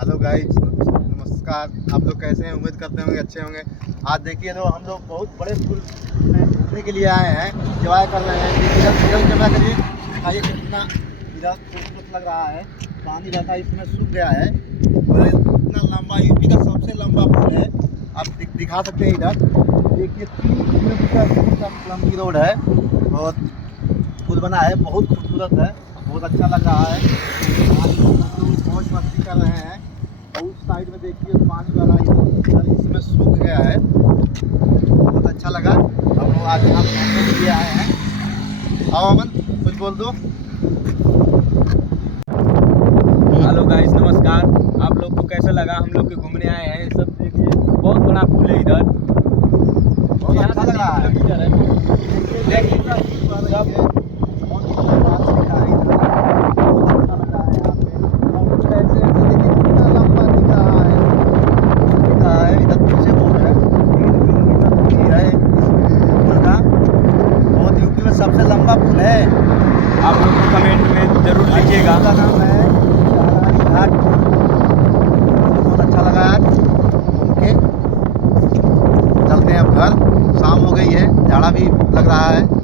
Hello guys, नमस्कार। आप लोग कैसे हैं? उम्मीद करते होंगे अच्छे होंगे। आज देखिए हम लोग बहुत बड़े पुल में घूमने के लिए आए हैं, एंजॉय कर रहे हैं। इधर कैमरा करिए, दिखाइए कितना इधर खूबसूरत लग रहा है। पानी रहता है, इसमें सूख गया है और इतना लंबा, यूपी का सबसे लंबा पुल है। आप दिखा सकते हैं। इधर देखिए 3 किलोमीटर का लंबी रोड है और पुल बना है, बहुत खूबसूरत है, बहुत अच्छा लग रहा है। आज हम लोग मौज मस्ती कर रहे हैं। और उस साइड में देखिए पानी वाला इधर इसमें सूख गया है, बहुत अच्छा लगा। हम लोग आज यहाँ घूमने के लिए आए हैं। आओ अमन, कुछ बोल दो। हेलो गाइस, नमस्कार। आप लोग को कैसा लगा? हम लोग के घूमने आए हैं। सब देखिए, बहुत बड़ा पुल है इधर, बहुत अच्छा लग रहा है। किलोमीटर है। देखिए सब सबसे लंबा पुल है। आप लोग को कमेंट में जरूर लिखिएगा। का नाम है घाट। बहुत अच्छा लगा यार घूम के। चलते हैं अब घर, शाम हो गई है, जाड़ा भी लग रहा है।